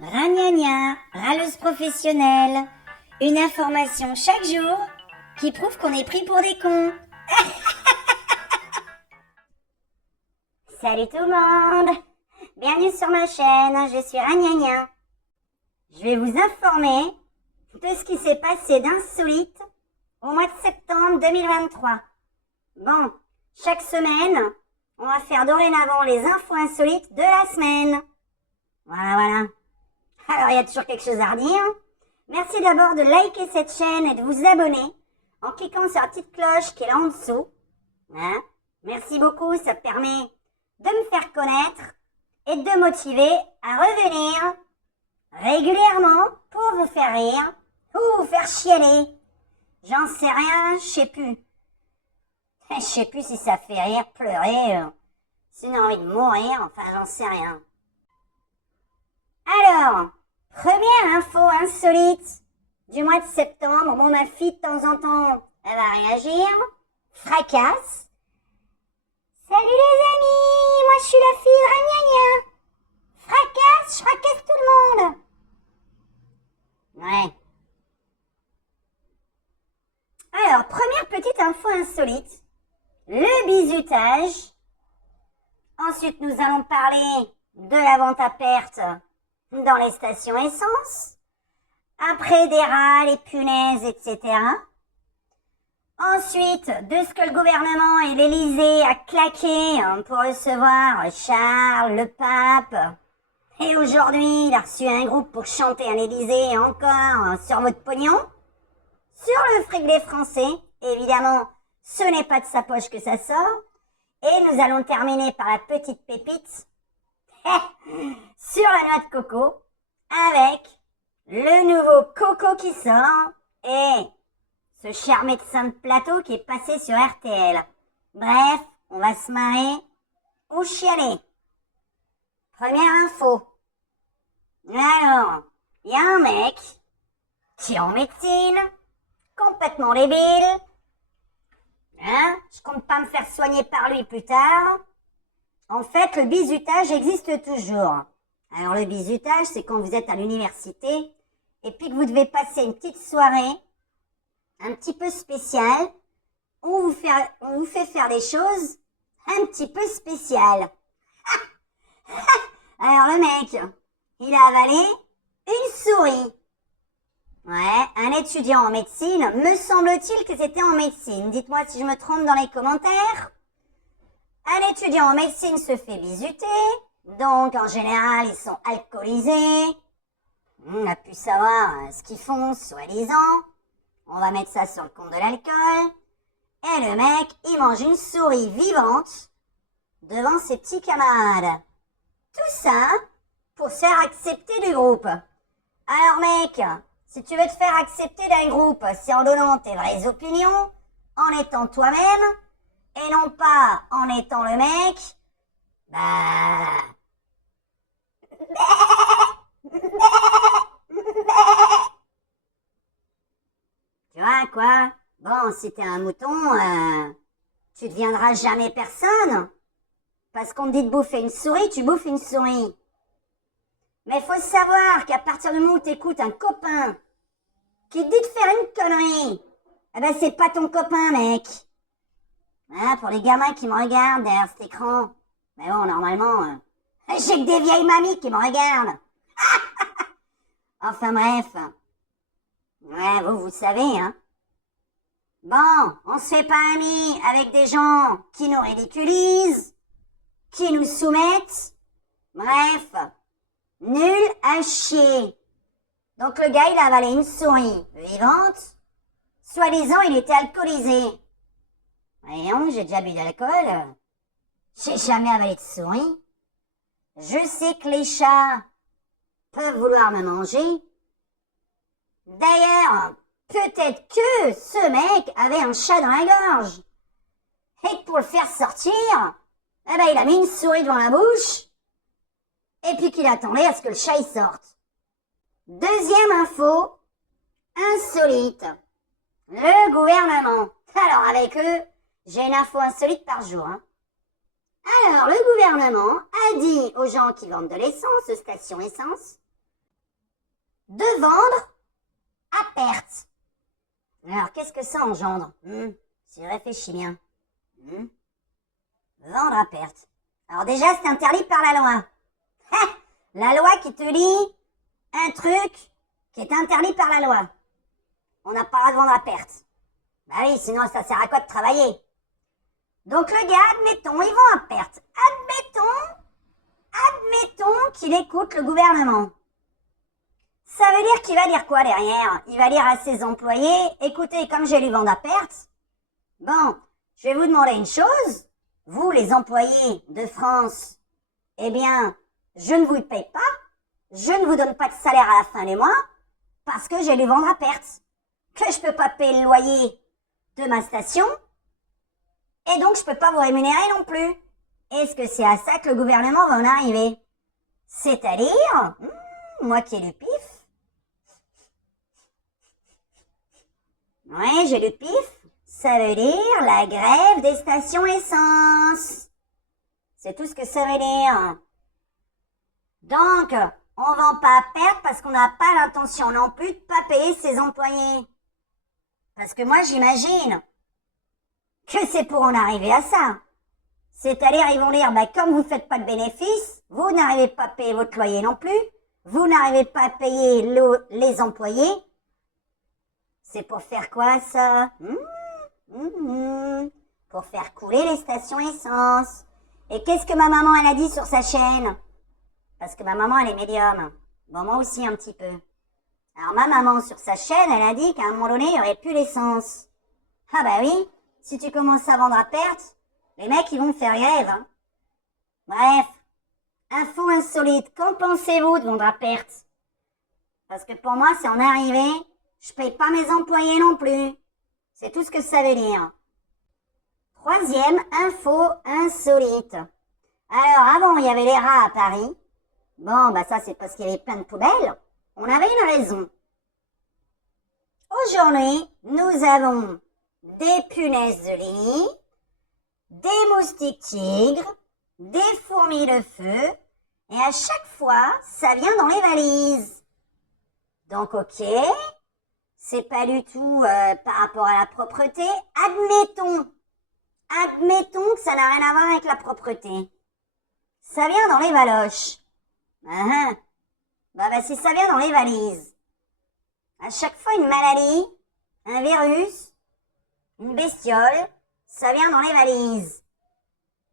Ragnagna, râleuse professionnelle. Une information chaque jour qui prouve qu'on est pris pour des cons. Salut tout le monde. Bienvenue sur ma chaîne, je suis Ragnagna. Je vais vous informer de ce qui s'est passé d'insolite au mois de septembre 2023. Bon, chaque semaine, on va faire dorénavant les infos insolites de la semaine. Voilà. Alors, il y a toujours quelque chose à redire. Merci d'abord de liker cette chaîne et de vous abonner en cliquant sur la petite cloche qui est là en dessous. Hein? Merci beaucoup, ça permet de me faire connaître et de me motiver à revenir régulièrement pour vous faire rire ou vous faire chialer. J'en sais rien, je sais plus. Je sais plus si ça fait rire, pleurer, si on a envie de mourir, enfin j'en sais rien. Alors, première info insolite du mois de septembre. Bon, ma fille, de temps en temps, elle va réagir. Fracasse. Salut les amis, moi je suis la fille de Ragnagna. Fracasse, je fracasse tout le monde. Ouais. Alors, première petite info insolite. Le bizutage. Ensuite, nous allons parler de la vente à perte dans les stations essence. Après des rats, les punaises, etc. Ensuite, de ce que le gouvernement et l'Élysée a claqué pour recevoir Charles, le pape. Et aujourd'hui, il a reçu un groupe pour chanter à l'Élysée encore sur votre pognon. Sur le fric des Français, évidemment, ce n'est pas de sa poche que ça sort. Et nous allons terminer par la petite pépite sur la noix de coco avec le nouveau coco qui sort et ce cher médecin de plateau qui est passé sur RTL. Bref, on va se marrer ou chialer. Première info. Alors, il y a un mec qui est en médecine, complètement débile. Hein? Je compte pas me faire soigner par lui plus tard. En fait, le bizutage existe toujours. Alors, le bizutage, c'est quand vous êtes à l'université et puis que vous devez passer une petite soirée un petit peu spéciale. On vous fait faire des choses un petit peu spéciales. Alors, le mec, il a avalé une souris. Ouais, un étudiant en médecine, me semble-t-il que c'était en médecine. Dites-moi si je me trompe dans les commentaires. Un étudiant en médecine se fait bisuter, donc en général ils sont alcoolisés. On a pu savoir ce qu'ils font, soi-disant. On va mettre ça sur le compte de l'alcool. Et le mec, il mange une souris vivante devant ses petits camarades. Tout ça pour se faire accepter du groupe. Alors mec, si tu veux te faire accepter d'un groupe, c'est en donnant tes vraies opinions, en étant toi-même, et non pas en étant le mec, tu vois quoi? Bon, si t'es un mouton, tu deviendras jamais personne. Parce qu'on te dit de bouffer une souris, tu bouffes une souris. Mais faut savoir qu'à partir du moment où t'écoutes un copain qui te dit de faire une connerie, eh ben c'est pas ton copain, mec. Hein, pour les gamins qui me regardent derrière cet écran. Mais bon, normalement, j'ai que des vieilles mamies qui me regardent. Enfin bref. Ouais, vous savez, hein. Bon, on se fait pas amis avec des gens qui nous ridiculisent, qui nous soumettent. Bref, nul à chier. Donc le gars, il a avalé une souris vivante. Soi-disant, il était alcoolisé. Voyons, j'ai déjà bu d'alcool. J'ai jamais avalé de souris. Je sais que les chats peuvent vouloir me manger. D'ailleurs, peut-être que ce mec avait un chat dans la gorge. Et que pour le faire sortir, eh ben, il a mis une souris devant la bouche. Et puis qu'il attendait à ce que le chat y sorte. Deuxième info, insolite. Le gouvernement. Alors avec eux, j'ai une info insolite par jour. Hein. Alors le gouvernement a dit aux gens qui vendent de l'essence, de station essence, de vendre à perte. Alors, qu'est-ce que ça engendre? Si je réfléchis bien. Vendre à perte. Alors déjà, c'est interdit par la loi. La loi qui te lit un truc qui est interdit par la loi. On n'a pas le droit de vendre à perte. Bah oui, sinon ça sert à quoi de travailler? Donc le gars, admettons, il vend à perte. Admettons qu'il écoute le gouvernement. Ça veut dire qu'il va dire quoi derrière? Il va dire à ses employés, écoutez, comme je lui vends à perte, bon, je vais vous demander une chose, vous les employés de France, eh bien, je ne vous paye pas, je ne vous donne pas de salaire à la fin des mois, parce que je vais lui vendre à perte, que je peux pas payer le loyer de ma station, et donc je peux pas vous rémunérer non plus. Est-ce que c'est à ça que le gouvernement va en arriver? C'est-à-dire, moi qui ai du pif, ouais, j'ai du pif, ça veut dire la grève des stations essence. C'est tout ce que ça veut dire. Donc, on vend pas à perte parce qu'on n'a pas l'intention non plus de pas payer ses employés. Parce que moi, j'imagine que c'est pour en arriver à ça. C'est-à-dire, ils vont dire, comme vous faites pas de bénéfices, vous n'arrivez pas à payer votre loyer non plus, vous n'arrivez pas à payer les employés. C'est pour faire quoi, ça? Pour faire couler les stations essence. Et qu'est-ce que ma maman, elle a dit sur sa chaîne? Parce que ma maman, elle est médium. Bon, moi aussi, un petit peu. Alors, ma maman, sur sa chaîne, elle a dit qu'à un moment donné, il n'y aurait plus l'essence. Ah bah oui, si tu commences à vendre à perte, les mecs, ils vont faire grève. Bref, info insolite. Qu'en pensez-vous de vendre à perte? Parce que pour moi, c'est en arrivé, je paye pas mes employés non plus. C'est tout ce que ça veut dire. Troisième info insolite. Alors, avant, il y avait les rats à Paris. Bon, ça, c'est parce qu'il y avait plein de poubelles. On avait une raison. Aujourd'hui, nous avons des punaises de lit, des moustiques tigres, des fourmis de feu, et à chaque fois, ça vient dans les valises. Donc, ok, c'est pas du tout par rapport à la propreté. Admettons que ça n'a rien à voir avec la propreté. Ça vient dans les valoches. Si ça vient dans les valises. À chaque fois, une maladie, un virus, une bestiole, ça vient dans les valises.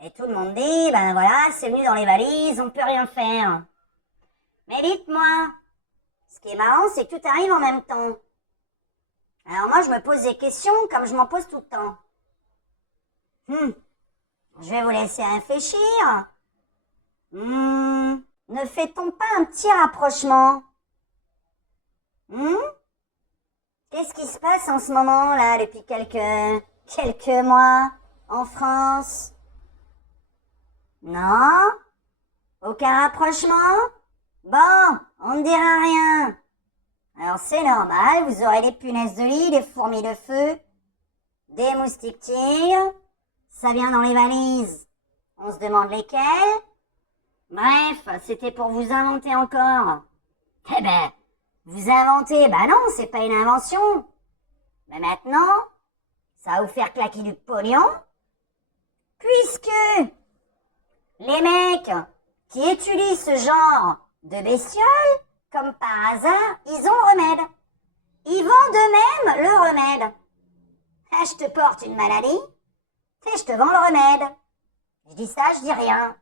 Et tout le monde dit, voilà, c'est venu dans les valises, on peut rien faire. Mais dites-moi, ce qui est marrant, c'est que tout arrive en même temps. Alors moi, je me pose des questions comme je m'en pose tout le temps. Je vais vous laisser réfléchir. Ne fait-on pas un petit rapprochement? Qu'est-ce qui se passe en ce moment, là, depuis quelques mois, en France? Non? Aucun rapprochement? Bon, on ne dira rien. Alors c'est normal, vous aurez des punaises de lit, des fourmis de feu, des moustiques tigres. Ça vient dans les valises. On se demande lesquelles? Bref, c'était pour vous inventer encore. Eh ben, vous inventez, non, c'est pas une invention. Mais maintenant, ça va vous faire claquer du pognon, puisque les mecs qui étudient ce genre de bestioles, comme par hasard, ils ont le remède. Ils vendent eux-mêmes le remède. Je te porte une maladie, et je te vends le remède. Je dis ça, je dis rien.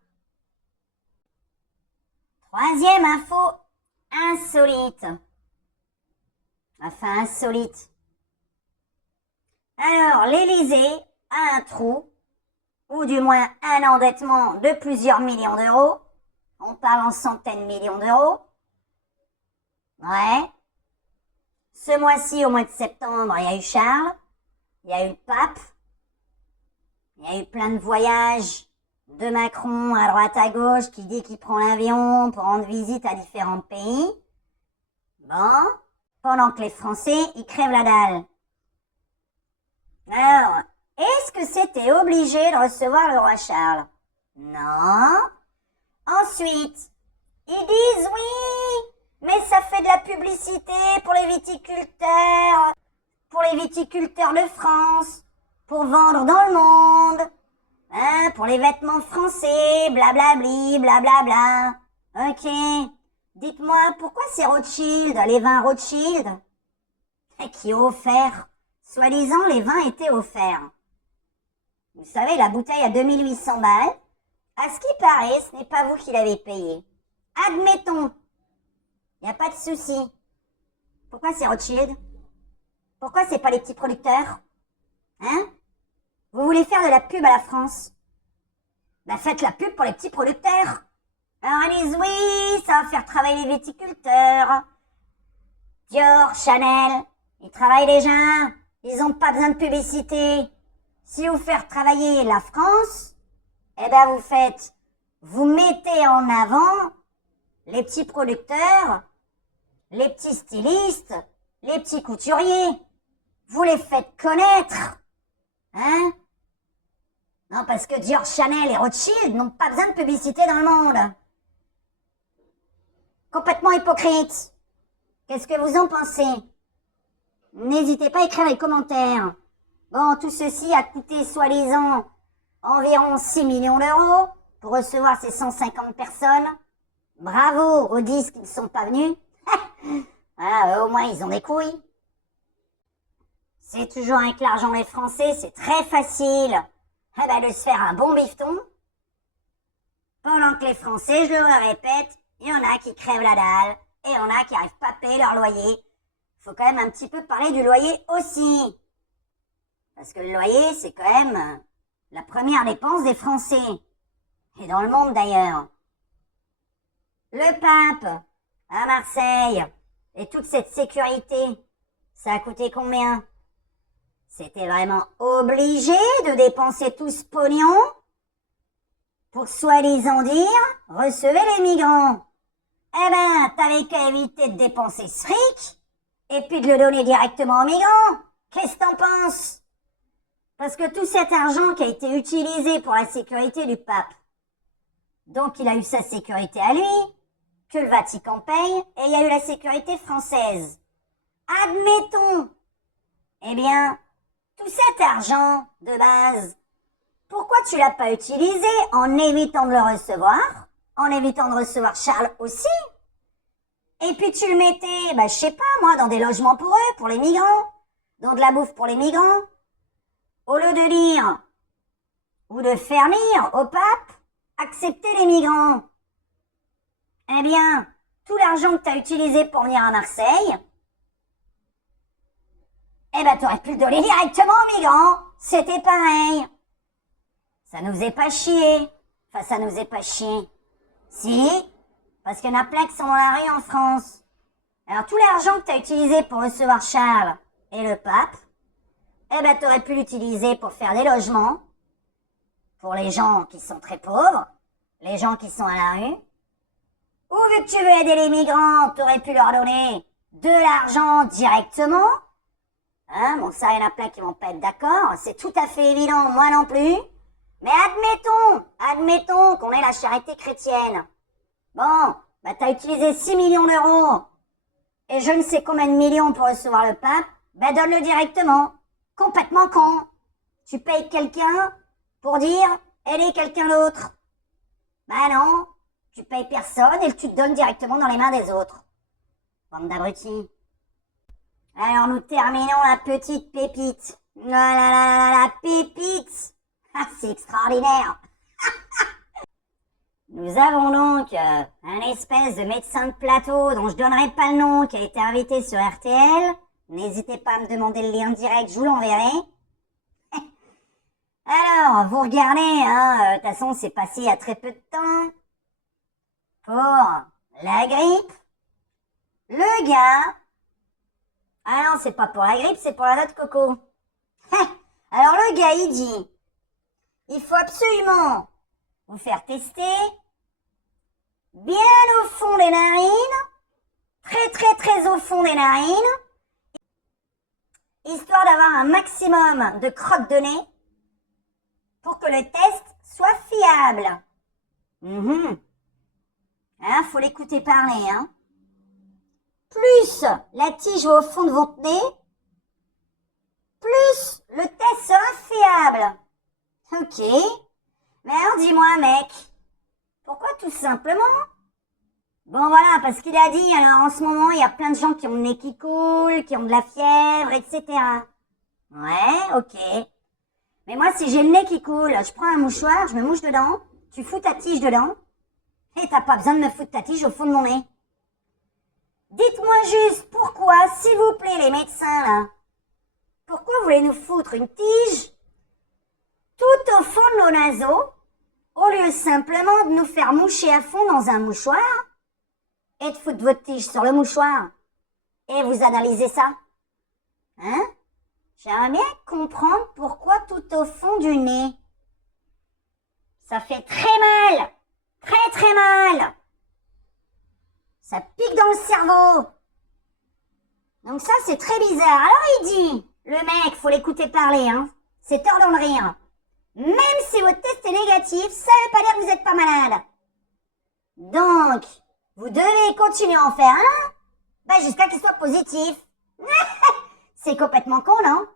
Troisième info insolite. Enfin, insolite. Alors, l'Élysée a un trou, ou du moins un endettement de plusieurs millions d'euros. On parle en centaines de millions d'euros. Ouais. Ce mois-ci, au mois de septembre, il y a eu Charles, il y a eu le pape, il y a eu plein de voyages de Macron à droite à gauche qui dit qu'il prend l'avion pour rendre visite à différents pays. Bon, pendant que les Français, ils crèvent la dalle. Alors, est-ce que c'était obligé de recevoir le roi Charles? Non. Ensuite, ils disent oui, mais ça fait de la publicité pour les viticulteurs de France, pour vendre dans le monde, hein, pour les vêtements français, blablabli, blablabla. Ok. Dites-moi, pourquoi c'est Rothschild, les vins Rothschild, qui ont offert? Soi-disant, les vins étaient offerts. Vous savez, la bouteille à 2800 balles. À ce qui paraît, ce n'est pas vous qui l'avez payé. Admettons. Il n'y a pas de souci. Pourquoi c'est Rothschild? Pourquoi c'est pas les petits producteurs? Hein? Vous voulez faire de la pub à la France? Ben faites la pub pour les petits producteurs. Alors ils disent oui, ça va faire travailler les viticulteurs. Dior, Chanel, ils travaillent déjà. Ils n'ont pas besoin de publicité. Si vous faites travailler la France, eh ben vous mettez en avant les petits producteurs, les petits stylistes, les petits couturiers. Vous les faites connaître. Hein? Non, parce que Dior, Chanel et Rothschild n'ont pas besoin de publicité dans le monde. Complètement hypocrite. Qu'est-ce que vous en pensez? N'hésitez pas à écrire les commentaires. Bon, tout ceci a coûté soi-disant environ 6 millions d'euros pour recevoir ces 150 personnes. Bravo aux 10 qui ne sont pas venus. Voilà, au moins ils ont des couilles. C'est toujours avec l'argent des Français, c'est très facile de se faire un bon bifton. Pendant que les Français, je le répète, il y en a qui crèvent la dalle et il y en a qui n'arrivent pas à payer leur loyer. Faut quand même un petit peu parler du loyer aussi. Parce que le loyer, c'est quand même la première dépense des Français. Et dans le monde d'ailleurs. Le pape, à Marseille, et toute cette sécurité, ça a coûté combien? C'était vraiment obligé de dépenser tout ce pognon pour soi-disant dire « recevez les migrants ». Eh ben, t'avais qu'à éviter de dépenser ce fric et puis de le donner directement aux migrants. Qu'est-ce que t'en penses? Parce que tout cet argent qui a été utilisé pour la sécurité du pape, donc il a eu sa sécurité à lui, que le Vatican paye, et il y a eu la sécurité française. Admettons, eh bien, tout cet argent de base, pourquoi tu l'as pas utilisé en évitant de le recevoir, en évitant de recevoir Charles aussi? Et puis tu le mettais, je sais pas moi, dans des logements pour eux, pour les migrants, dans de la bouffe pour les migrants, au lieu de dire, ou de faire lire au pape, accepter les migrants. Eh bien, tout l'argent que tu as utilisé pour venir à Marseille, t'aurais pu le donner directement aux migrants. C'était pareil. Ça nous est pas chié. Enfin, ça nous est pas chié. Si, parce qu'il y en a plein qui sont dans la rue en France. Alors, tout l'argent que tu as utilisé pour recevoir Charles et le pape, t'aurais pu l'utiliser pour faire des logements pour les gens qui sont très pauvres, les gens qui sont à la rue. Ou vu que tu veux aider les migrants, t'aurais pu leur donner de l'argent directement. Hein, bon, ça, il y en a plein qui vont pas être d'accord. C'est tout à fait évident, moi non plus. Mais admettons qu'on ait la charité chrétienne. Bon, t'as utilisé 6 millions d'euros et je ne sais combien de millions pour recevoir le pape, donne-le directement. Complètement con. Tu payes quelqu'un pour dire aider quelqu'un d'autre. Non, tu payes personne et tu te donnes directement dans les mains des autres. Bande d'abrutis. Alors nous terminons la petite pépite. La pépite. Ah, c'est extraordinaire. Nous avons donc un espèce de médecin de plateau dont je donnerai pas le nom qui a été invité sur RTL. N'hésitez pas à me demander le lien direct, je vous l'enverrai. Alors, vous regardez, de toute façon c'est passé il y a très peu de temps. Pour la grippe, le gars... Ah non, c'est pas pour la grippe, c'est pour la noix de coco. Alors le gars, il dit, il faut absolument vous faire tester bien au fond des narines, très très très au fond des narines, histoire d'avoir un maximum de crottes de nez pour que le test soit fiable. Faut l'écouter parler, Plus plus la tige va au fond de votre nez, plus le test sera fiable. Ok. Mais alors dis-moi, mec, pourquoi tout simplement? Bon voilà, parce qu'il a dit, alors en ce moment, il y a plein de gens qui ont le nez qui coule, qui ont de la fièvre, etc. Ouais, ok. Mais moi, si j'ai le nez qui coule, je prends un mouchoir, je me mouche dedans, tu fous ta tige dedans, et t'as pas besoin de me foutre ta tige au fond de mon nez. Dites-moi juste pourquoi, s'il vous plaît, les médecins, là, pourquoi vous voulez nous foutre une tige tout au fond de nos naseaux, au lieu simplement de nous faire moucher à fond dans un mouchoir, et de foutre votre tige sur le mouchoir, et vous analysez ça? Hein? J'aimerais bien comprendre pourquoi tout au fond du nez. Ça fait très mal. Très très mal. Ça pique dans le cerveau. Donc ça c'est très bizarre. Alors il dit, le mec, faut l'écouter parler, hein. C'est tordant de rire. Même si votre test est négatif, ça veut pas dire que vous n'êtes pas malade. Donc, vous devez continuer à en faire un, jusqu'à qu'il soit positif. C'est complètement con, non?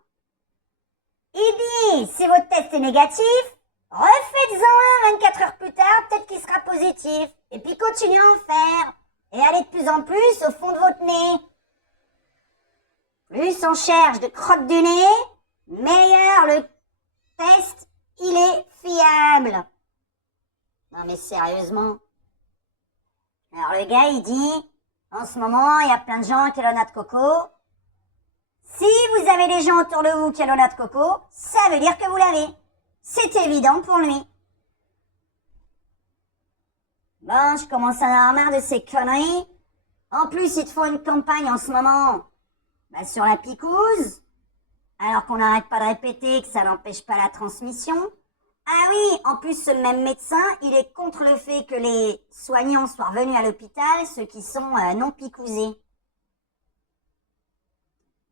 Il dit, si votre test est négatif, refaites-en un 24 heures plus tard, peut-être qu'il sera positif. Et puis continuez à en faire. Et allez de plus en plus au fond de votre nez. Plus on cherche de crottes du nez, meilleur le test, il est fiable. Non mais sérieusement. Alors le gars il dit, en ce moment il y a plein de gens qui ont la noix de coco. Si vous avez des gens autour de vous qui ont la noix de coco, ça veut dire que vous l'avez. C'est évident pour lui. Bon, je commence à en avoir marre de ces conneries. En plus, ils te font une campagne en ce moment sur la picouse, alors qu'on n'arrête pas de répéter que ça n'empêche pas la transmission. Ah oui, en plus, ce même médecin, il est contre le fait que les soignants soient revenus à l'hôpital, ceux qui sont non picousés.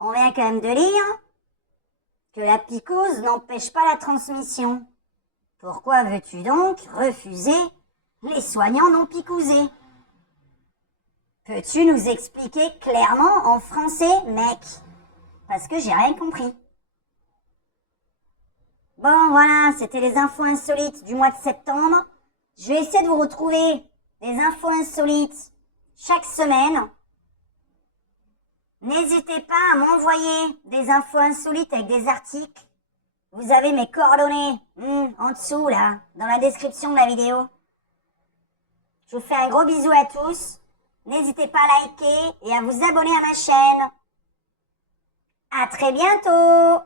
On vient quand même de lire que la picouse n'empêche pas la transmission. Pourquoi veux-tu donc refuser les soignants non picousés? Peux-tu nous expliquer clairement en français, mec? Parce que j'ai rien compris. Bon, voilà, c'était les infos insolites du mois de septembre. Je vais essayer de vous retrouver des infos insolites chaque semaine. N'hésitez pas à m'envoyer des infos insolites avec des articles. Vous avez mes coordonnées en dessous, là, dans la description de la vidéo. Je vous fais un gros bisou à tous. N'hésitez pas à liker et à vous abonner à ma chaîne. À très bientôt!